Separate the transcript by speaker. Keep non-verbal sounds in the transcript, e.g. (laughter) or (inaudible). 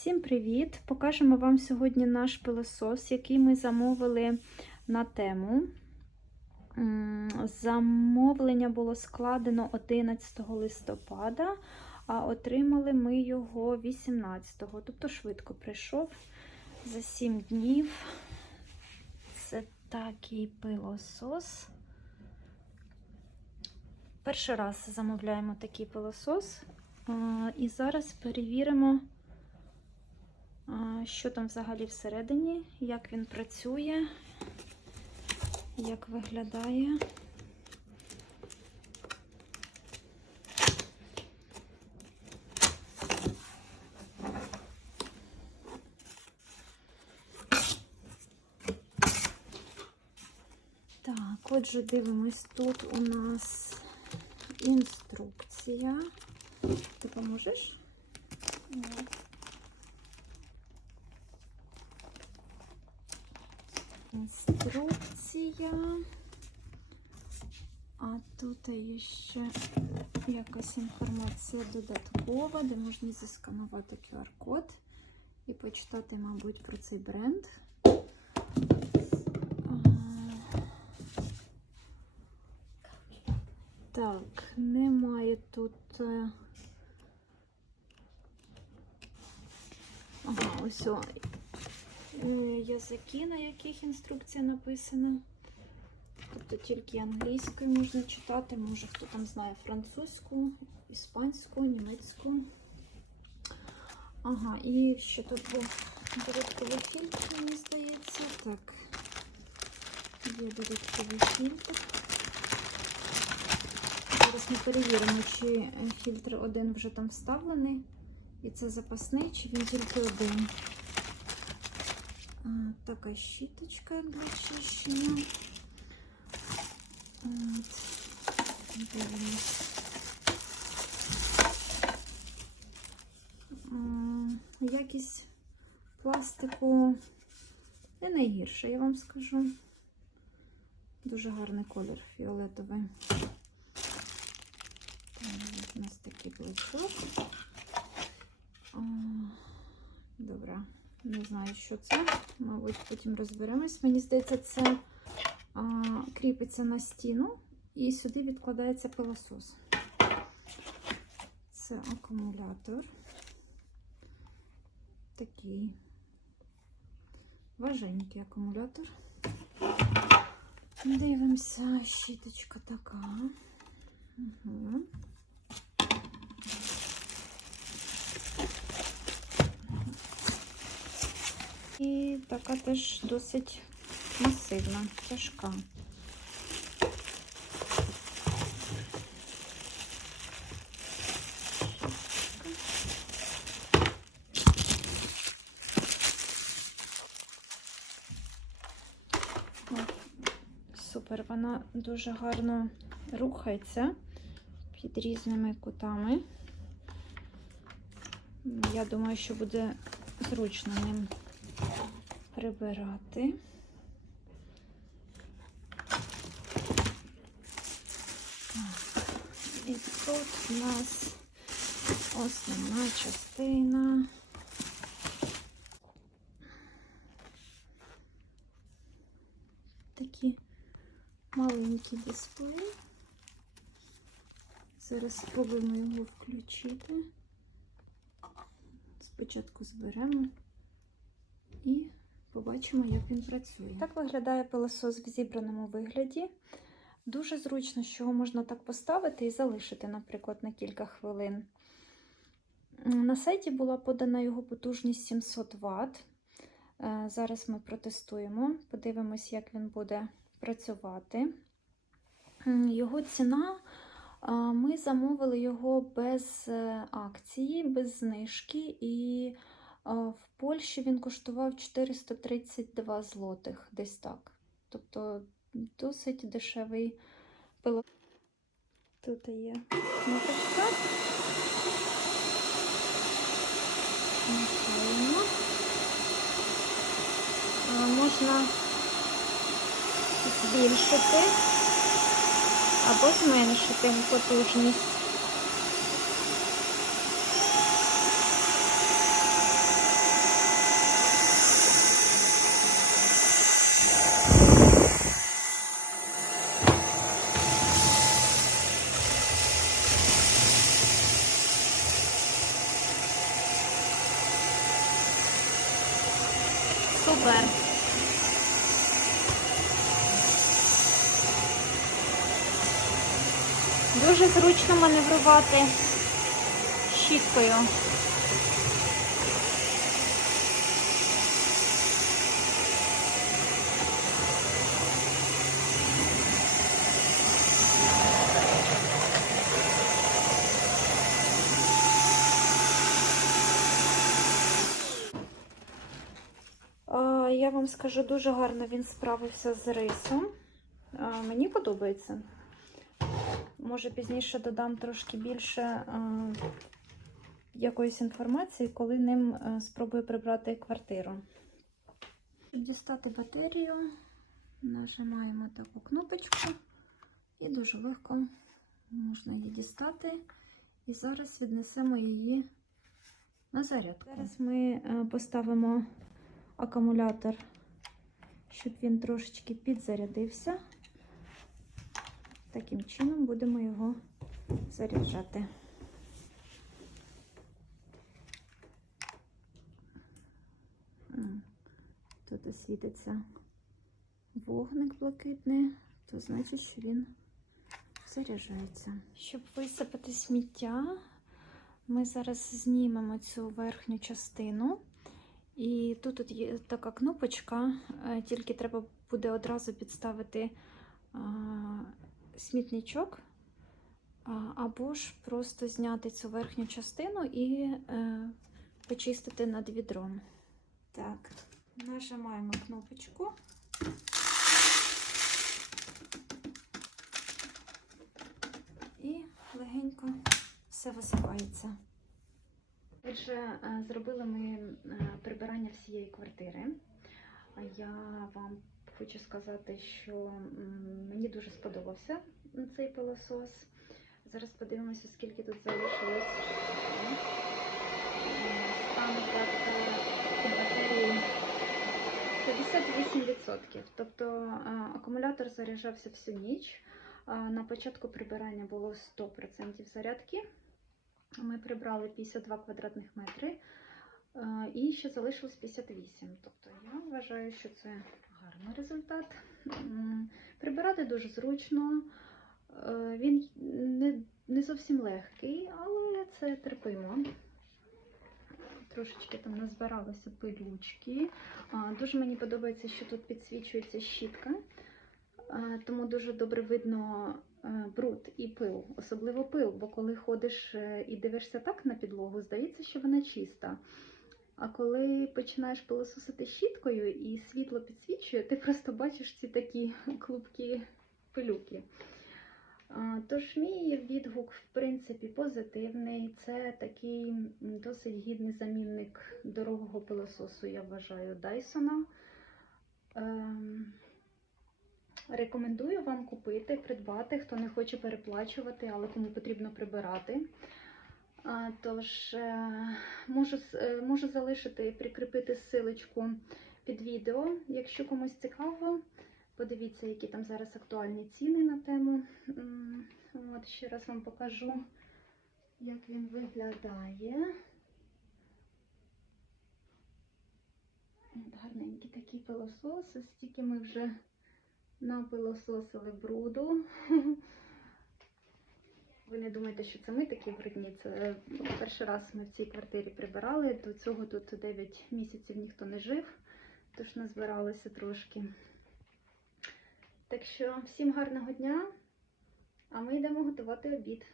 Speaker 1: Всім привіт! Покажемо вам сьогодні наш пилосос, який ми замовили на тему. Замовлення було складено 11 листопада, а отримали ми його 18-го, тобто швидко прийшов за 7 днів. Це такий пилосос. Перший раз замовляємо такий пилосос. І зараз перевіримо, що там взагалі всередині, як він працює, як виглядає. Так, отже, дивимось, тут у нас інструкція. Ти поможеш? Інструкція. А тут є ще якась інформація додаткова, де можна засканувати QR-код і почитати, мабуть, про цей бренд. Так, немає тут. е, Ага, ось о, е, язики, на яких інструкція написана. Тобто тільки англійською можна читати, може хто там знає французьку, іспанську, німецьку. Ага, і ще тут був додатковий фільтр, мені здається. Так, є додатковий фільтр. Зараз ми перевіримо, чи фільтр один вже там вставлений. І це запасний, чи він тільки один. Така щіточка для чищення. От. Якість пластику не найгірша, я вам скажу. Дуже гарний колір фіолетовий. У нас такий блочок. Добре, не знаю, що це. Мабуть, потім розберемось. Мені здається, це а, кріпиться на стіну і сюди відкладається пилосос. Це акумулятор. Такий важенький акумулятор. Дивимося, щіточка така. Угу. І така теж досить масивна, тяжка. Супер, вона дуже гарно рухається під різними кутами. Я думаю, що буде зручно ним прибирати. І тут у нас основна частина. Такі маленькі дисплеї. Зараз спробуємо його включити. Спочатку зберемо і побачимо, як він працює. Так виглядає пилосос в зібраному вигляді. Дуже зручно, що його можна так поставити і залишити, наприклад, на кілька хвилин. На сайті була подана його потужність 700 Вт. Е, Зараз ми протестуємо, подивимось, як він буде працювати. Його ціна. Ми замовили його без е, акції, без знижки, і в Польщі він коштував 432 злотих, десь так. Тобто досить дешевий пилот. Тут є кнопочка. Можна збільшити або зменшити потужність. Дуже зручно маневрувати щіткою. Я вам скажу, дуже гарно він справився з рисом. Мені подобається. Може, пізніше додам трошки більше а, якоїсь інформації, коли ним а, спробую прибрати квартиру. Щоб дістати батарію, нажимаємо таку кнопочку і дуже легко можна її дістати. І зараз віднесемо її на зарядку. Зараз ми е, поставимо акумулятор, щоб він трошечки підзарядився. Таким чином будемо його заряджати. Тут освітиться вогник блакитний, то значить, що він заряджається. Щоб висипати сміття, ми зараз знімемо цю верхню частину. І тут, тут є така кнопочка, е, тільки треба буде одразу підставити смітничок, або ж просто зняти цю верхню частину і е, почистити над відром. Так, нажимаємо кнопочку. І легенько все висипається. Отже, е, зробили ми е, прибирання всієї квартири. Я вам хочу сказати, що мені дуже сподобався цей пилосос. Зараз подивимося, скільки тут залишилось. Е, Стан так, батареї 58%. Тобто акумулятор заряджався всю ніч. На початку прибирання було 100% зарядки. Ми прибрали 52 квадратних метри і ще залишилось 58. Тобто я вважаю, що це гарний результат. Прибирати дуже зручно. Е, Він не, не зовсім легкий, але це терпимо. Трошечки там назбиралося пилючки. Дуже мені подобається, що тут підсвічується щітка, тому дуже добре видно е, бруд і пил, особливо пил, бо коли ходиш е, і дивишся так на підлогу, здається, що вона чиста. А коли починаєш пилососити щіткою і світло підсвічує, ти просто бачиш ці такі (laughs) клубки пилюки. Тож мій відгук, в принципі, позитивний. Це такий досить гідний замінник дорогого пилососу, я вважаю, Дайсона. Ем, Рекомендую вам купити, придбати, хто не хоче переплачувати, але кому потрібно прибирати. Тож, е, можу, е, можу залишити, прикріпити ссылочку під відео, якщо комусь цікаво. Подивіться, які там зараз актуальні ціни на тему. От, ще раз вам покажу, як він виглядає. Гарненький такий пилосос. Стільки ми вже напилососили бруду. (laughs) Не думаєте, що це ми такі брудні. Це перший раз ми в цій квартирі прибирали. До цього тут 9 місяців ніхто не жив, тож назбиралося трошки. Так що всім гарного дня, а ми йдемо готувати обід.